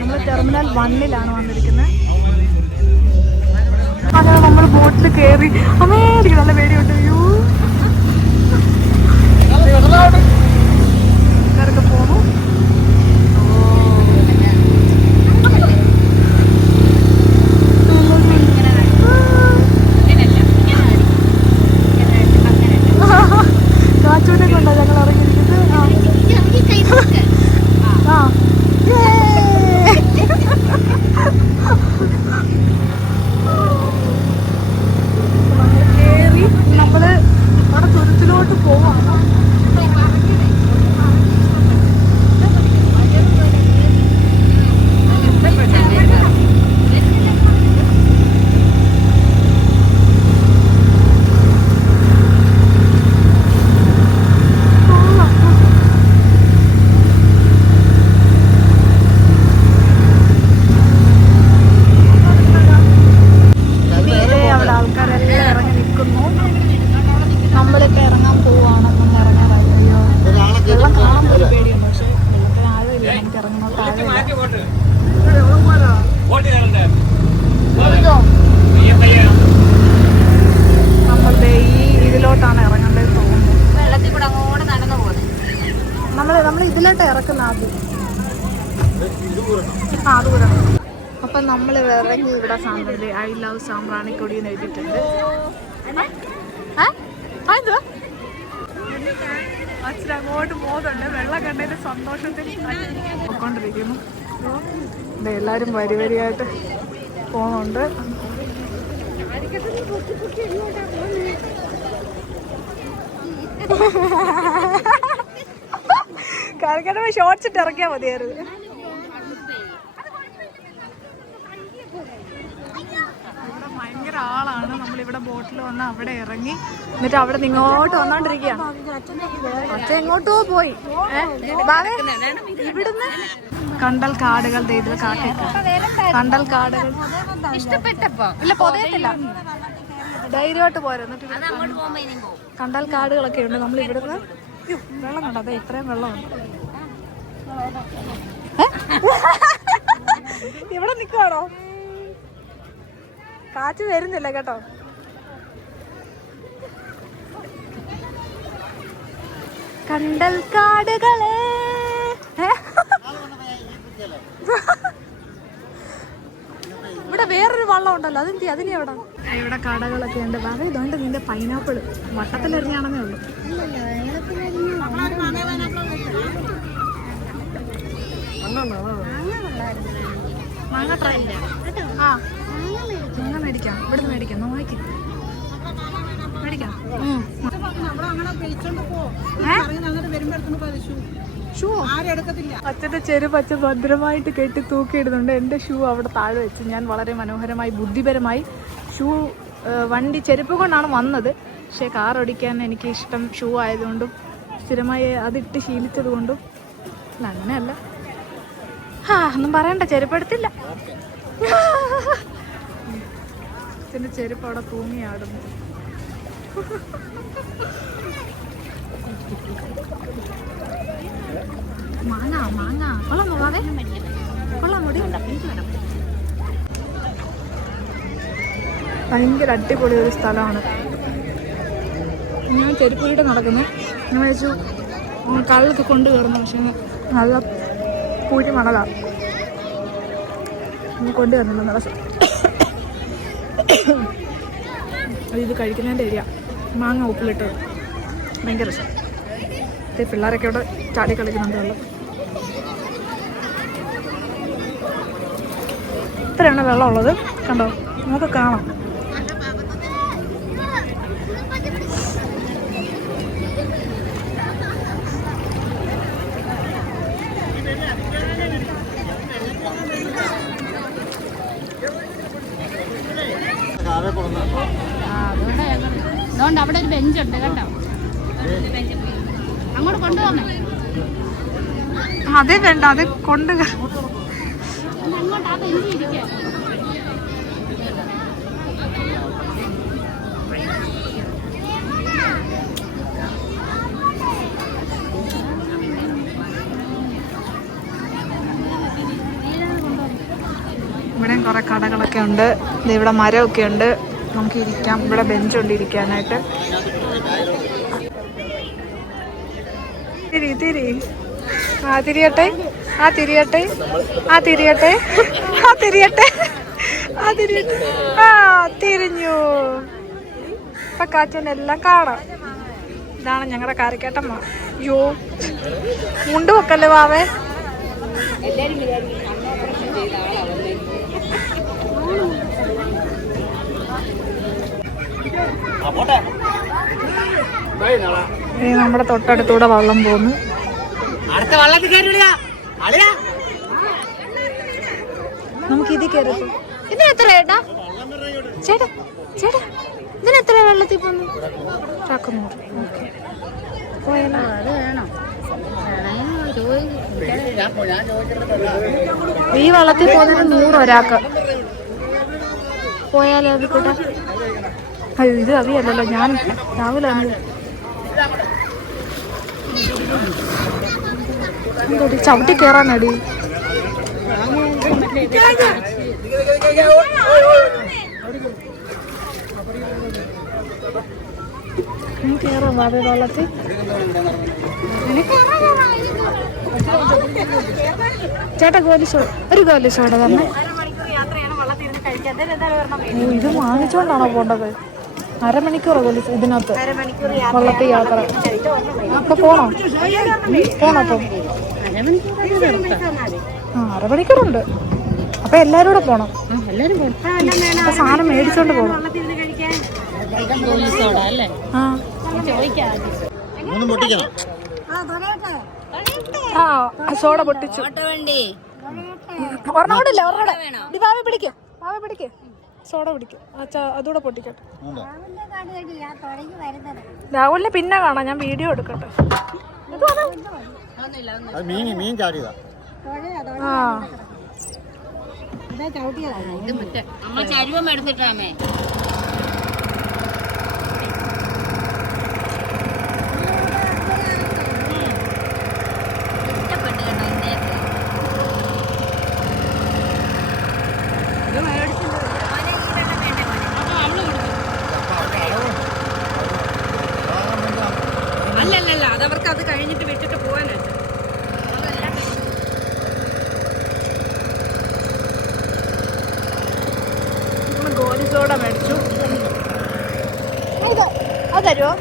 നമ്മൾ ടെർമിനൽ 1-ലാണ് വന്നിരിക്കുന്നത്. അതാ നമ്മൾ ബോട്ടിൽ കയറി. അമേരിക്ക നല്ല പേടിയുണ്ട്. ഇവരൊക്കെ പോന്നു. കാച്ചൂനെ കൊണ്ടാ ഞങ്ങൾ ഇറങ്ങിയിരിക്കുന്നത്. കേറി നമ്മള് അവിടെ തുരുത്തിലോട്ട് പോവാണ്. നമ്മളുടെ ഈ ഇതിലോട്ടാണ് ഇറങ്ങേണ്ടത് തോന്നുന്നു. നമ്മൾ ഇതിലോട്ട് ഇറക്കുന്ന ആദ്യം. അത് കൂടെ. അപ്പൊ നമ്മൾ ഇറങ്ങി. ഇവിടെ സാമ്പ്രാണി ഐ ലവ് സാമ്പ്രാണിക്കൊടി എന്ന് എഴുതിയിട്ടുണ്ട്. അച്ഛൻ അങ്ങോട്ട് പോകുന്നുണ്ട്. വെള്ളം കണ്ടതിന്റെ സന്തോഷത്തിൽ പൊക്കോണ്ടിരിക്കുന്നു. എല്ലാവരും വരി വരിയായിട്ട് പോകുന്നുണ്ട്. കാലിക്കട്ട് ഷോർട്സ് ഇട്ട് ഇറക്കിയാൽ മതിയായിരുന്നു. ഇവിടെ ഭയങ്കര ആളാണ്. നമ്മളിവിടെ ബോട്ടിൽ വന്ന് അവിടെ ഇറങ്ങി. എന്നിട്ട് അവിടെ നിന്ന് ഇങ്ങോട്ട് വന്നോണ്ടിരിക്കുകയാണ്. അച്ഛൻ എങ്ങോട്ടോ പോയി. ഇവിടുന്ന് കണ്ടൽ കാടുകൾ ചെയ്ത് കാട്ടിട്ട് കണ്ടൽ കാടുകൾ ഇഷ്ടപ്പെട്ടപ്പോ ഇല്ല പൊതയത്തില്ല. ധൈര്യമായിട്ട് പോരാ. എന്നിട്ട് കണ്ടൽ കാടുകളൊക്കെ ഉണ്ട്. നമ്മൾ ഇവിടുന്ന് വെള്ളം കണ്ടോ? അതെ, ഇത്രയും വെള്ളമുണ്ട്. ഇവിടെ നിൽക്കുവാണോ? കാറ്റ് വരുന്നില്ല കേട്ടോ. കണ്ടൽ കാടുകളെ ഇവിടെ വേറൊരു വള്ളം ഉണ്ടല്ലോ. അതിനെ എവിടെ? ഇവിടെ കടകളൊക്കെ ഉണ്ട്. വക ഇതുകൊണ്ട് നിന്റെ പൈനാപ്പിൾ വട്ടത്തിലെറിഞ്ഞാണെന്നേ ഉള്ളൂ. മാങ്ങ ട്രൈ ഇല്ല. മാങ്ങ മേടിക്കാം. ഇവിടുന്ന് മേടിക്കാം. നോക്കിക്കാം. മേടിക്കാം. അച്ഛന്റെ ചെരുപ്പ് അച്ഛൻ ഭദ്രമായിട്ട് കെട്ടി തൂക്കിയിടുന്നുണ്ട്. എൻ്റെ ഷൂ അവിടെ താഴെ വെച്ച് ഞാൻ വളരെ മനോഹരമായി ബുദ്ധിപരമായി ഷൂ വണ്ടി ചെരുപ്പ് കൊണ്ടാണ് വന്നത്. പക്ഷേ കാർ ഓടിക്കാൻ എനിക്ക് ഇഷ്ടം ഷൂ ആയതുകൊണ്ടും സ്ഥിരമായി അതിട്ട് ശീലിച്ചത് കൊണ്ടും അല്ല, അങ്ങനെയല്ല. ഒന്നും പറയണ്ട, ചെരുപ്പെടുത്തില്ല. അച്ഛൻ്റെ ചെരുപ്പ് അവിടെ തൂങ്ങിയാടുന്നു. മാങ്ങ മാങ്ങ കൊള്ളാം. നോക്കാതെ കൊള്ളാം. മുടി ഭയങ്കര അടിപൊളി ഒരു സ്ഥലമാണ്. ഞാൻ ചെരുപ്പൂരിട്ട് നടക്കുന്നത്. ഞാൻ വെച്ചു കള്ളൊക്കെ കൊണ്ട് കയറുന്നു. പക്ഷെ നല്ല പൂരി മണലാണ്. കൊണ്ട് കയറുന്നുണ്ട്. നല്ല ഇത് കഴിക്കുന്നതിൻ്റെ ഏരിയ. മാങ്ങ ഉപ്പിലിട്ട് ഭയങ്കര രസം. പിള്ളേരൊക്കെ അവിടെ ചാടി കളിക്കുന്നുണ്ട്. വെള്ളം ഇത്രയാണ് വെള്ളം ഉള്ളത്. കണ്ടോ? നമുക്ക് കാണാം. അതുകൊണ്ട് അവിടെ ഒരു ബെഞ്ചുണ്ട് കേട്ടോ. അങ്ങോട്ട് കൊണ്ടുപോകണം. അതേ വേണ്ട, അത് കൊണ്ട് അങ്ങോട്ട് ആ ബെഞ്ച് ഇരിക്കാം. ഇവിടെയും കുറേ കടകളൊക്കെ ഉണ്ട്. ഇവിടെ മരമൊക്കെ ഉണ്ട്, നമുക്ക് ഇരിക്കാം. ഇവിടെ ബെഞ്ചുണ്ട് ഇരിക്കാനായിട്ട്. തിരി ആ തിരിയട്ടെ ആ തിരിയട്ടെ ആ തിരിയട്ടെ ആ തിരിയട്ടെ ആ തിരിയട്ടെ. ആ തിരിഞ്ഞു. ഇപ്പൊ കാറ്റെല്ലാം കാണാം. ഇതാണ് ഞങ്ങളുടെ കാരക്കേട്ടമ്മ. യോ മുണ്ട് വെക്കല്ലേ വാവേ. നമ്മുടെ തൊട്ടടുത്തൂടെ വള്ളം പോകുന്നു. നമുക്ക് ഇതിൽ കയറത്തു. ഇതിനെത്ര ചേട്ടാ? ചേട്ടാ ചേട്ടാ ഇതിനെത്ര വെള്ളത്തിൽ പോന്നു? 100. പോയാലോ? ഈ വെള്ളത്തിൽ പോകുന്നത് 100 ഒരാൾക്ക്. പോയാലോ അത് കൂട്ടാ? അയ്യോ ഇത് അറിയാലല്ലോ, ഞാൻ രാവിലെ ചവിട്ടി കയറാനടി. കയറാം വാവേ വെള്ളത്തിൽ. ചേട്ടാ ഗോലി സോഡ, ഒരു ഗോലി സോഡ തന്നെ. ഇത് വാങ്ങിച്ചോണ്ടാണോ പോണ്ടത്? 1/2 മണിക്കൂറോ ഗോലി ഇതിനകത്ത് വള്ളത്തിൽ യാത്ര? അപ്പൊ പോണോ? പോണോ? അപ്പം 1/2 മണിക്കൂറുണ്ട്. അപ്പൊ എല്ലാരും കൂടെ പോണം. അപ്പൊ സാധനം മേടിച്ചോണ്ട് പോണം. ആ സോഡ പൊട്ടിച്ചു. ഒരെണ്ണോടില്ല, ഒരെണ്ണോടെ ഭാവി പിടിക്കും, ഭാവി പിടിക്കും. സോഡ പിടിക്കും. അതുകൂടെ പൊട്ടിക്കട്ടെ. രാഹുലിനെ പിന്നെ കാണാം, ഞാൻ വീഡിയോ എടുക്കട്ടെ. എടുത്തിട്ടാമേ. അല്ലല്ല, അതവർക്ക് അത് കഴിഞ്ഞിട്ട് വിട്ടിട്ട് പോകാനായിട്ട്. ഗോലി സോഡ മേടിച്ചു. അത് തരുമോ?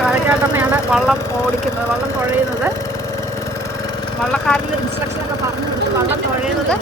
കാരക്കാട്ടമ്മയാണ് വള്ളം ഓടിക്കുന്നത്, വള്ളം തുഴയുന്നത്. വള്ളക്കാരൻ്റെ ഇൻസ്ട്രക്ഷൻ ഒക്കെ പറഞ്ഞു വള്ളം തുഴയുന്നത്.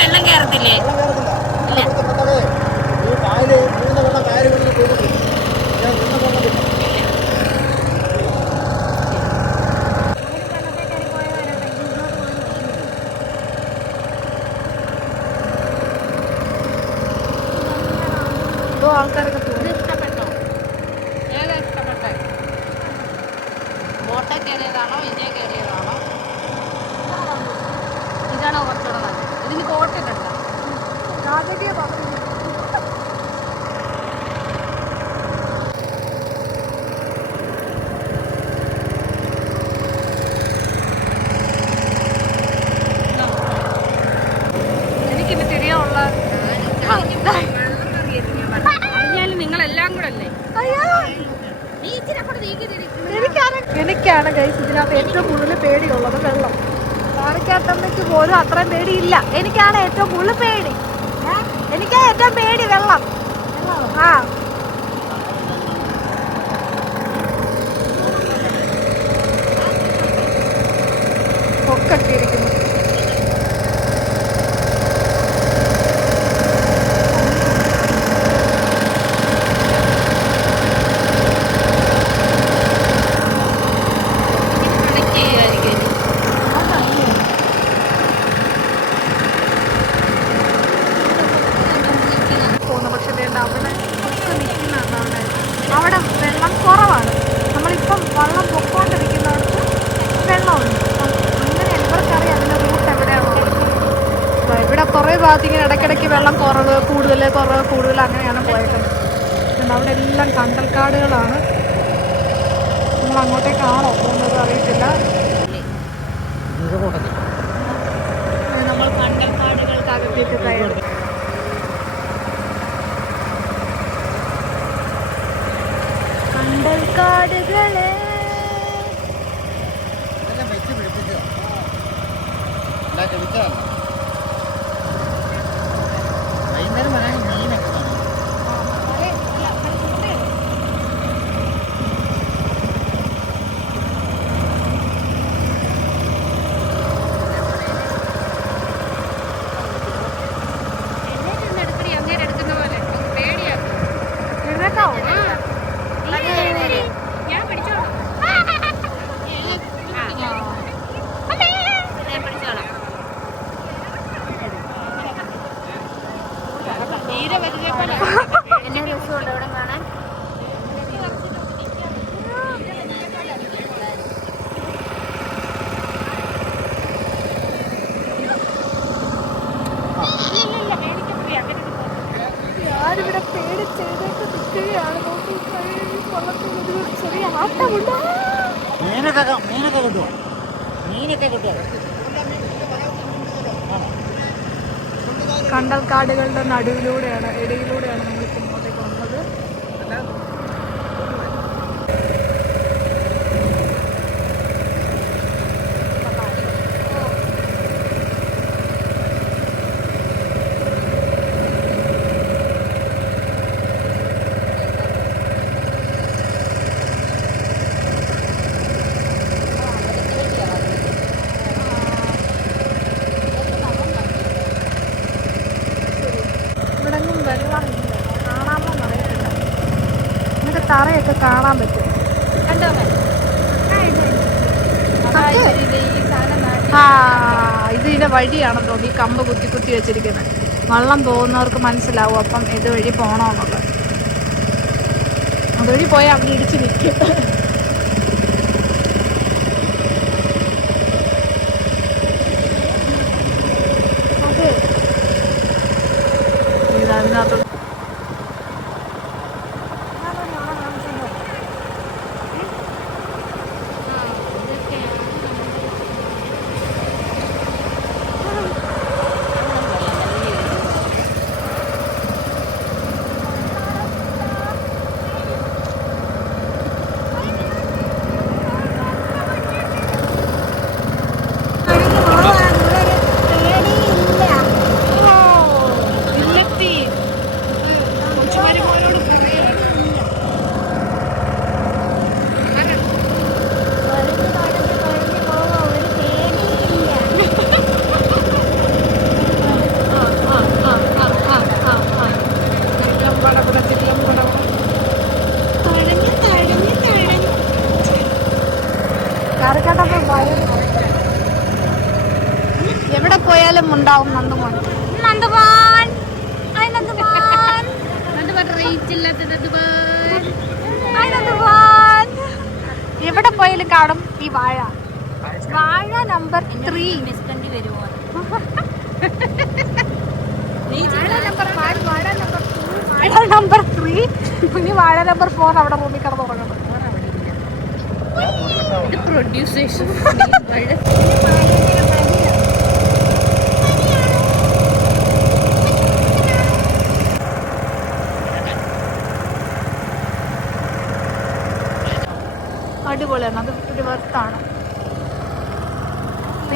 വെള്ളം കയറത്തില്ലേ? പകുതിയെ പറഞ്ഞു. എനിക്കിന്ന് തിരിയാനുള്ള അറിഞ്ഞാലും നിങ്ങളെല്ലാം കൂടെ അല്ലേ. എനിക്കാണ് ഗൈസ് ഇതിനകത്ത് ഏറ്റവും കൂടുതൽ പേടിയുള്ളത് വെള്ളം. പാറയ്ക്കകത്തമ്മയ്ക്ക് പോലും അത്രയും പേടിയില്ല. എനിക്കാണ് ഏറ്റവും കൂടുതൽ പേടി. എനിക്കാണ് ഏറ്റവും പേടി വെള്ളം. ആ ഒക്കെ ഇരിക്കുന്നു. അവിടെ വെള്ളം കുറവാണ്. നമ്മളിപ്പം വെള്ളം പൊക്കോണ്ടിരിക്കുന്നിടത്ത് വെള്ളമുണ്ട്. അങ്ങനെ ഇവർക്കറിയാം അതിൻ്റെ റൂട്ട് എവിടെയാണുള്ളത്. ഇവിടെ കുറേ ഭാഗത്ത് ഇങ്ങനെ ഇടയ്ക്കിടയ്ക്ക് വെള്ളം കുറവ് കൂടുതൽ അങ്ങനെയാണ് പോയേക്കുന്നത്. പിന്നെ അവിടെ എല്ലാം കണ്ടൽക്കാടുകളാണ്. നമ്മൾ അങ്ങോട്ടേക്കാണോ പോകുന്നത് അറിയത്തില്ല. നമ്മൾ കണ്ടൽക്കാടുകൾക്കകത്തേക്ക് കയറി. കണ്ടൽക്കാടുകളെ ഞാനിവിടെ പേടിച്ചെഴുതേക്ക് നിൽക്കുകയാണ്. ചെറിയ ആട്ടമുണ്ടോ? കണ്ടൽക്കാടുകളുടെ ഇടയിലൂടെയാണ് നമ്മൾ ഇങ്ങോട്ടേക്ക് വന്നത്. തറയൊക്കെ കാണാൻ പറ്റും. ആ ഇത് ഇതിന്റെ വഴിയാണെന്ന് തോന്നി. ഈ കമ്പ് കുത്തി വെച്ചിരിക്കുന്നത് വെള്ളം പോകുന്നവർക്ക് മനസ്സിലാവും അപ്പം ഇതുവഴി പോണോന്നുള്ളത്. അതുവഴി പോയാൽ അവിടെ ഇടിച്ച് നിൽക്കും. അതെ അതിനകത്ത് എവിടെ പോയാലും ഉണ്ടാവും നന്ദുമോൻ. എവിടെ പോയാലും കാണും ഈ വാഴ നമ്പർ 3. നമ്പർ 4 അവിടെ റൂമിൽ കിടന്ന് ഉറങ്ങുന്നത്. പ്രൊഡ്യൂസേഷൻ അടിപൊളിയാണ്, അത് ഒരു വർത്താണ്.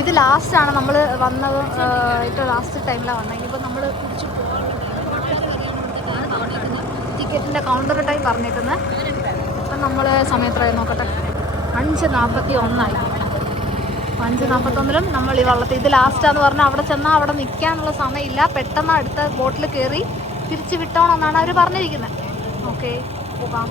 ഇത് ലാസ്റ്റാണ് നമ്മൾ വന്നത്, ഏറ്റവും ലാസ്റ്റ് ടൈമിലാണ് വന്നത്. ഇനിയിപ്പോൾ നമ്മൾ തിരിച്ചു പോകാൻ ടിക്കറ്റിൻ്റെ കൗണ്ടർ ടൈം പറഞ്ഞേക്കുന്നത്. അപ്പം നമ്മൾ സമയത്രയായി നോക്കട്ടെ, 5:41. 5:41 നമ്മൾ ഈ വള്ളത്തിൽ, ഇത് ലാസ്റ്റാന്ന് പറഞ്ഞാൽ അവിടെ ചെന്നാൽ അവിടെ നിൽക്കാനുള്ള സമയമില്ല, പെട്ടെന്ന് അടുത്ത ബോട്ടിൽ കയറി തിരിച്ച് വിട്ടോണമെന്നാണ് അവർ പറഞ്ഞിരിക്കുന്നത്. ഓക്കെ, പോകാം.